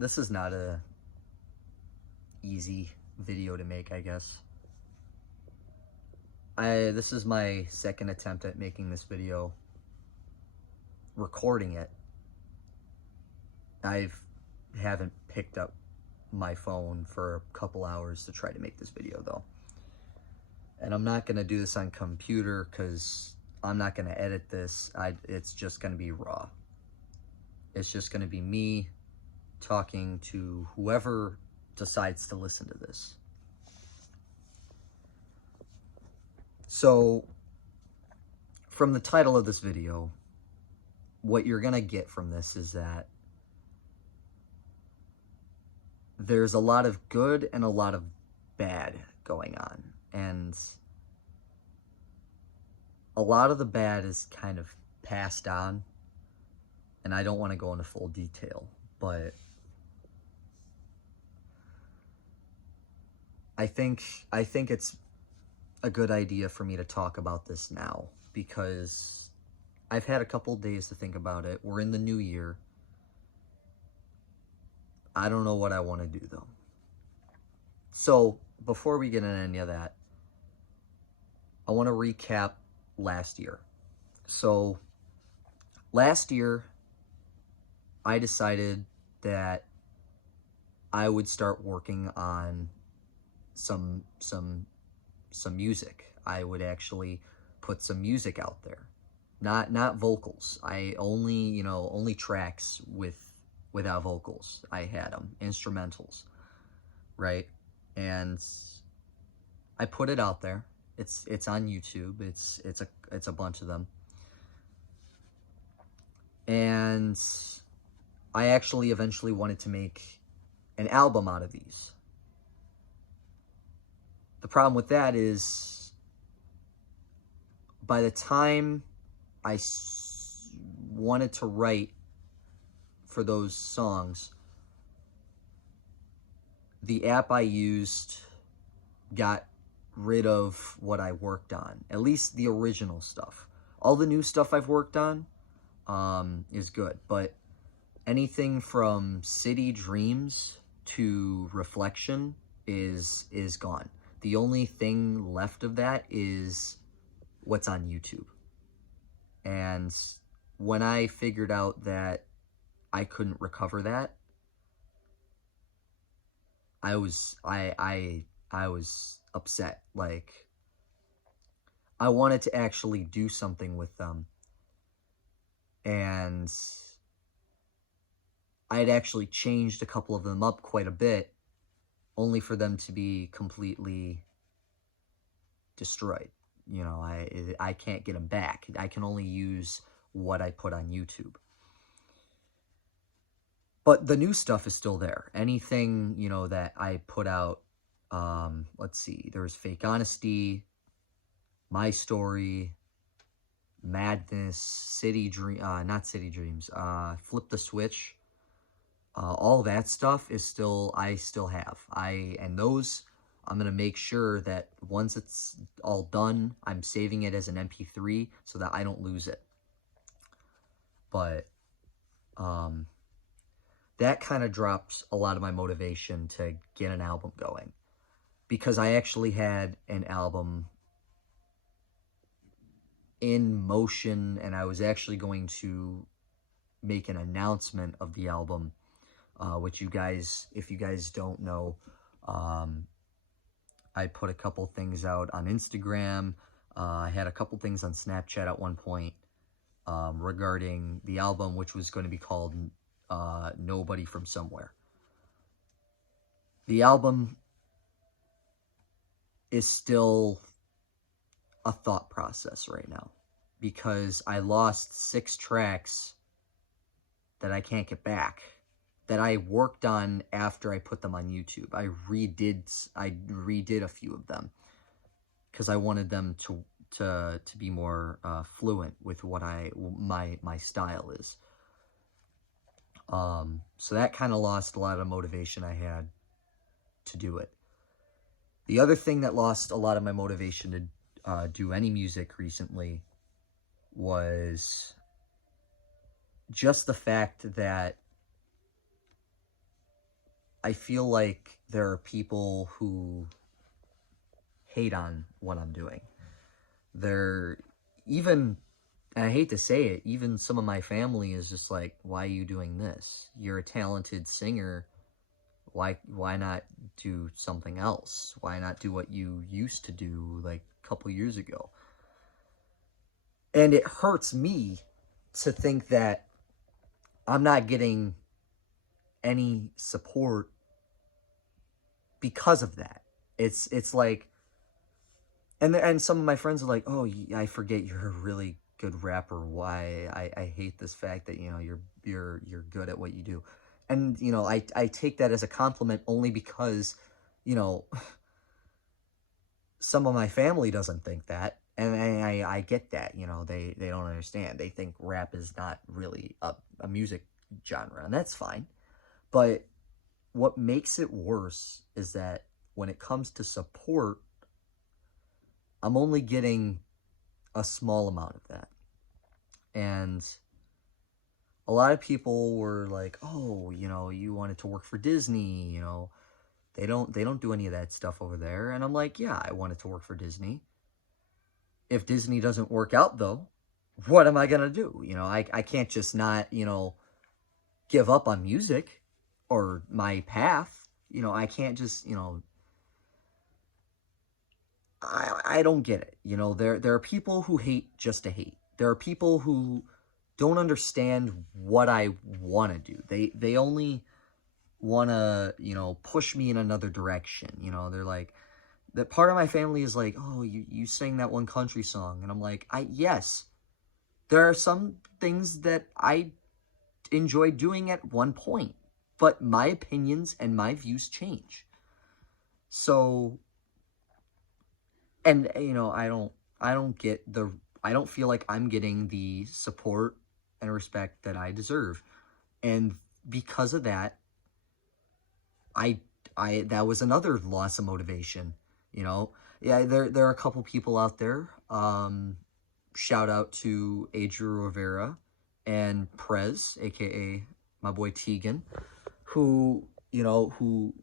This is not a easy video to make, I guess. This is my second attempt at making this video, recording it. I haven't picked up my phone for a couple hours to try to make this video though. And I'm not gonna do this on computer because I'm not gonna edit this. It's just gonna be raw. It's just gonna be me talking to whoever decides to listen to this. So, from the title of this video, what you're gonna get from this is that there's a lot of good and a lot of bad going on. And a lot of the bad is kind of passed on. And I don't want to go into full detail, but I think it's a good idea for me to talk about this now because I've had a couple days to think about it. We're in the new year. I don't know what I want to do though. So before we get into any of that, I want to recap last year. So last year, I decided that I would start working on some music. I would actually put some music out there, not vocals. I only tracks without vocals. I had them instrumentals, right? And I put it out there. It's on YouTube. It's a bunch of them, and I actually eventually wanted to make an album out of these. The problem with that is by the time I wanted to write for those songs, the app I used got rid of what I worked on, at least the original stuff. All the new stuff I've worked on is good, but anything from City Dreams to Reflection is gone. The only thing left of that is what's on YouTube. And when I figured out that I couldn't recover that, I was upset. Like, I wanted to actually do something with them. And I had actually changed a couple of them up quite a bit, only for them to be completely destroyed. You know, I can't get them back. I can only use what I put on YouTube. But the new stuff is still there. Anything, that I put out, let's see, there was Fake Honesty, My Story, Madness, not City Dreams, Flip the Switch. All that stuff is I still have. And those, I'm going to make sure that once it's all done, I'm saving it as an MP3 so that I don't lose it. But, that kind of drops a lot of my motivation to get an album going. Because I actually had an album in motion, and I was actually going to make an announcement of the album, which you guys, if you guys don't know, I put a couple things out on Instagram. I had a couple things on Snapchat at one point regarding the album, which was going to be called Nobody from Somewhere. The album is still a thought process right now because I lost 6 tracks that I can't get back, that I worked on after I put them on YouTube. I redid a few of them because I wanted them to be more fluent with what my style is. So that kind of lost a lot of motivation I had to do it. The other thing that lost a lot of my motivation to do any music recently was just the fact that I feel like there are people who hate on what I'm doing. They're even, and I hate to say it, even some of my family is just like, why are you doing this? You're a talented singer. Why not do something else? Why not do what you used to do like a couple years ago? And it hurts me to think that I'm not getting any support because of that. It's like, and some of my friends are like, "Oh, I forget you're a really good rapper. Why I hate this fact that you're good at what you do." And I take that as a compliment only because you know some of my family doesn't think that, and I get that. They don't understand. They think rap is not really a music genre, and that's fine. But what makes it worse is that when it comes to support, I'm only getting a small amount of that. And a lot of people were like, "Oh, you wanted to work for Disney, they don't do any of that stuff over there." And I'm like, "Yeah, I wanted to work for Disney. If Disney doesn't work out though, what am I going to do? I can't just not, give up on music or my path. I can't just, I don't get it. There are people who hate just to hate. There are people who don't understand what I want to do. They only want to, push me in another direction. They're like, that part of my family is like, "Oh, you sang that one country song." And I'm like, yes, there are some things that I enjoyed doing at one point, but my opinions and my views change. So, and I don't feel like I'm getting the support and respect that I deserve. And because of that, I that was another loss of motivation, you know. Yeah, there are a couple people out there. Shout out to Adria Rivera and Prez, aka my boy Tegan, who you know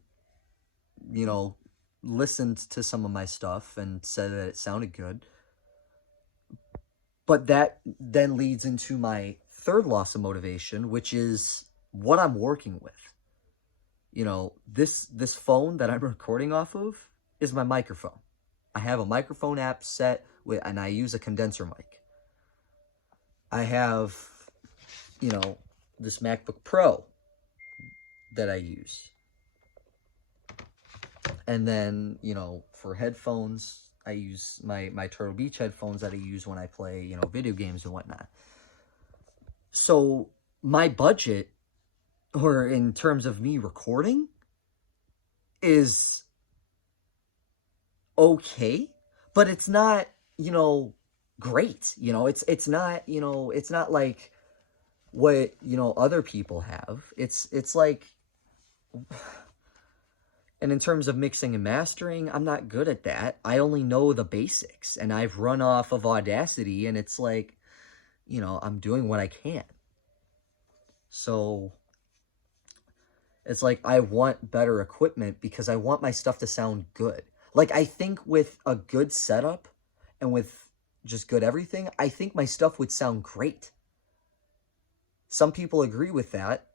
listened to some of my stuff and said that it sounded good. But that then leads into my third loss of motivation, which is what I'm working with. This phone that I'm recording off of is my microphone. I have a microphone app set with, and I use a condenser mic. I have, this MacBook Pro that I use. And then, for headphones, I use my Turtle Beach headphones that I use when I play, video games and whatnot. So my budget, or in terms of me recording, is okay, but it's not, great. It's not like what, other people have. It's like, and in terms of mixing and mastering, I'm not good at that. I only know the basics, and I've run off of Audacity, and it's like, I'm doing what I can. So it's like I want better equipment because I want my stuff to sound good. Like, I think with a good setup and with just good everything, I think my stuff would sound great. Some people agree with that.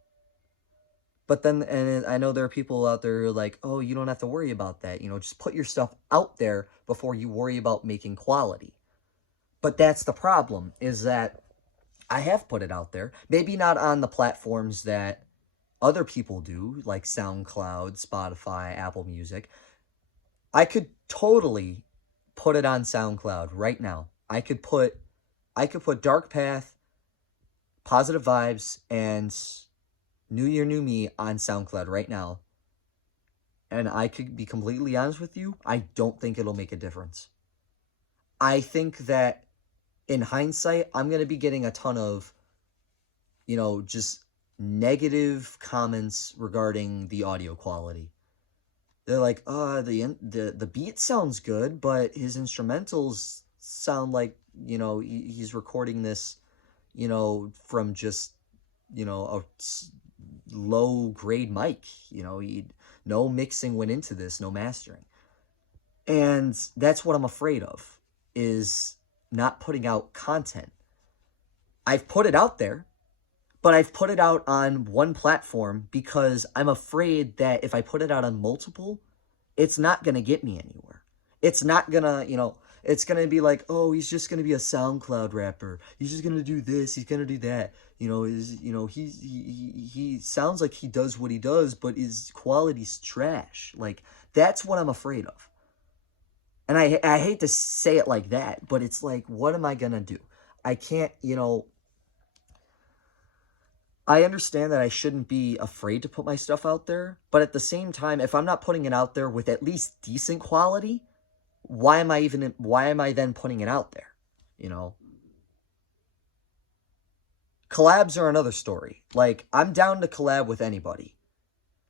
But then, and I know there are people out there who are like, "Oh, you don't have to worry about that. Just put your stuff out there before you worry about making quality." But that's the problem, is that I have put it out there. Maybe not on the platforms that other people do, like SoundCloud, Spotify, Apple Music. I could totally put it on SoundCloud right now. I could put Dark Path, Positive Vibes, and New Year, New Me on SoundCloud right now. And I could be completely honest with you, I don't think it'll make a difference. I think that in hindsight, I'm going to be getting a ton of, just negative comments regarding the audio quality. They're like, the beat sounds good, but his instrumentals sound like, he's recording this, from just, a low grade mic. No mixing went into this, no mastering. And that's what I'm afraid of, is not putting out content. I've put it out there, but I've put it out on one platform because I'm afraid that if I put it out on multiple, it's not going to get me anywhere. It's not going to, it's going to be like, oh, he's just going to be a SoundCloud rapper. He's just going to do this. He's going to do that. He sounds like he does what he does, but his quality's trash. Like, that's what I'm afraid of. And I hate to say it like that, but it's like, what am I going to do? I can't, I understand that I shouldn't be afraid to put my stuff out there, but at the same time, if I'm not putting it out there with at least decent quality, why am I then putting it out there? Collabs are another story. Like, I'm down to collab with anybody.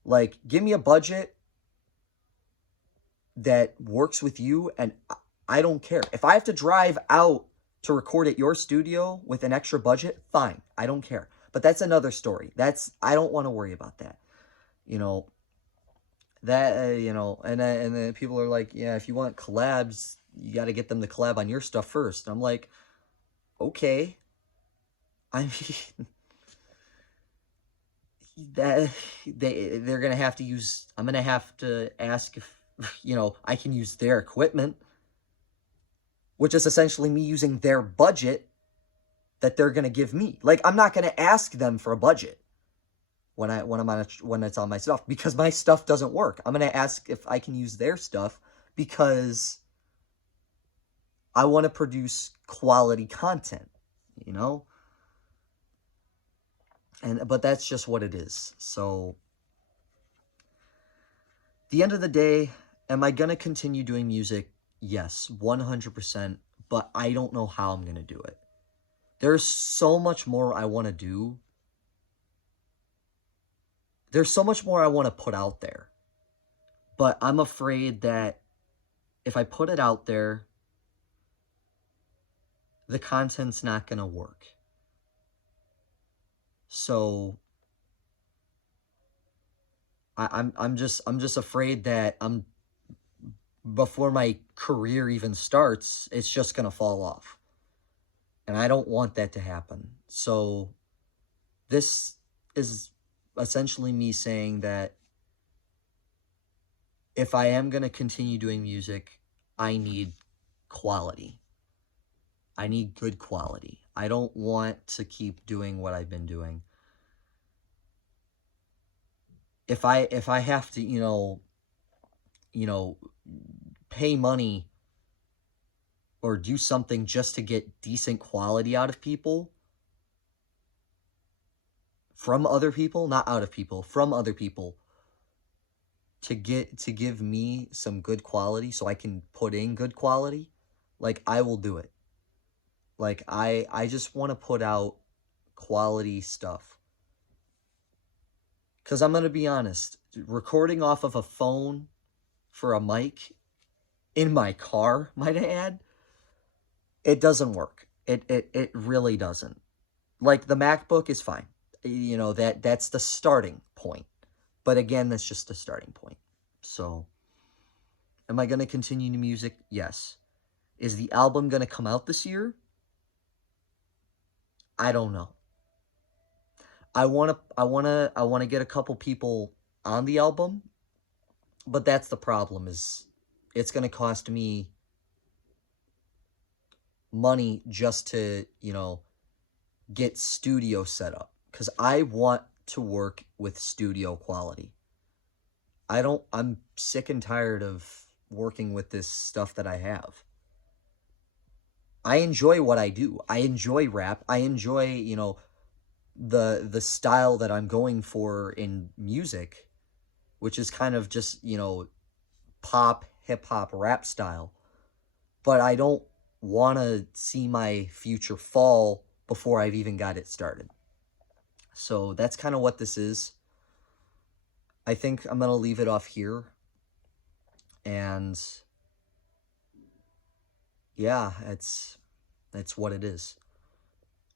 Like, give me a budget that works with you, and I don't care. If I have to drive out to record at your studio with an extra budget, fine. I don't care. But that's another story. I don't want to worry about that. And then people are like, yeah, if you want collabs, you got to get them to collab on your stuff first. And I'm like, okay. I mean, they're going to have to use, I'm going to have to ask if, I can use their equipment, which is essentially me using their budget that they're going to give me. Like, I'm not going to ask them for a budget when it's on my stuff, because my stuff doesn't work. I'm going to ask if I can use their stuff because I want to produce quality content, but that's just what it is. So, at the end of the day, am I going to continue doing music? Yes, 100%, but I don't know how I'm going to do it. There's so much more I want to do. There's so much more I want to put out there. But I'm afraid that if I put it out there, the content's not going to work. So I'm just afraid that before my career even starts, it's just going to fall off. And I don't want that to happen. So this is essentially me saying that if I am going to continue doing music, I need quality. I need good quality. I don't want to keep doing what I've been doing. If I have to, pay money or do something just to get decent quality out of people, from other people, not out of people, from other people, to give me some good quality so I can put in good quality, like, I will do it. Like, I just want to put out quality stuff. Because I'm going to be honest, recording off of a phone for a mic in my car, might I add, it doesn't work. It really doesn't. Like, the MacBook is fine. That's the starting point. But again, that's just the starting point. So, am I going to continue the music? Yes. Is the album going to come out this year? I don't know. I want to get a couple people on the album, but that's the problem, is it's going to cost me money just to, get studio set up, because I want to work with studio quality. I'm sick and tired of working with this stuff that I have. I enjoy what I do. I enjoy rap. I enjoy, the style that I'm going for in music, which is kind of just, pop, hip-hop, rap style. But I don't want to see my future fall before I've even got it started. So that's kind of what this is. I think I'm going to leave it off here. And yeah, that's what it is.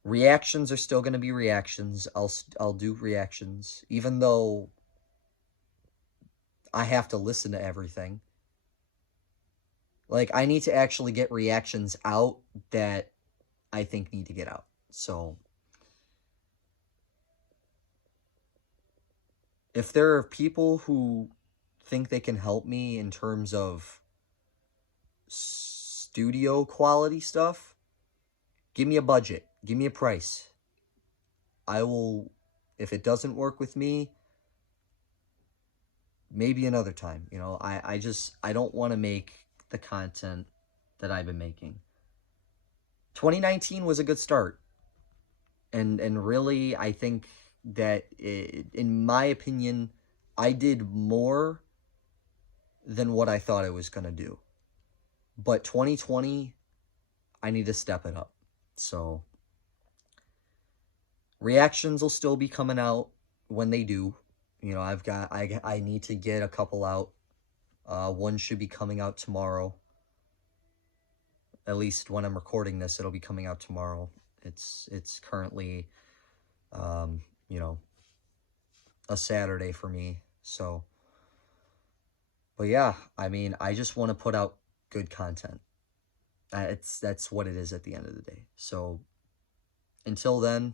Reactions are still going to be reactions. I'll do reactions, even though I have to listen to everything. Like, I need to actually get reactions out that I think need to get out. So, if there are people who think they can help me in terms of studio quality stuff, give me a budget, give me a price. I will, if it doesn't work with me, maybe another time. You know, I don't want to make the content that I've been making. 2019 was a good start. And really, I think that, in my opinion, I did more than what I thought I was going to do. But 2020, I need to step it up. So, reactions will still be coming out when they do. You know, I need to get a couple out. One should be coming out tomorrow. At least when I'm recording this, it'll be coming out tomorrow. It's currently, you know, a Saturday for me. So, but yeah, I mean, I just want to put out good content. That's what it is at the end of the day. So, until then,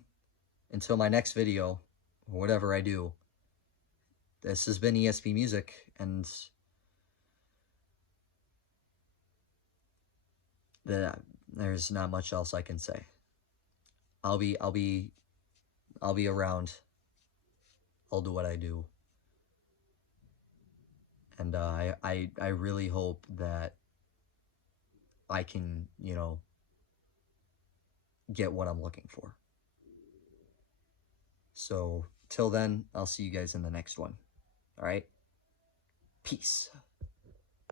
until my next video, or whatever I do, this has been ESP Music, and there's not much else I can say. I'll be around. I'll do what I do. And I really hope that I can, you know, get what I'm looking for. So, till then, I'll see you guys in the next one. All right? Peace.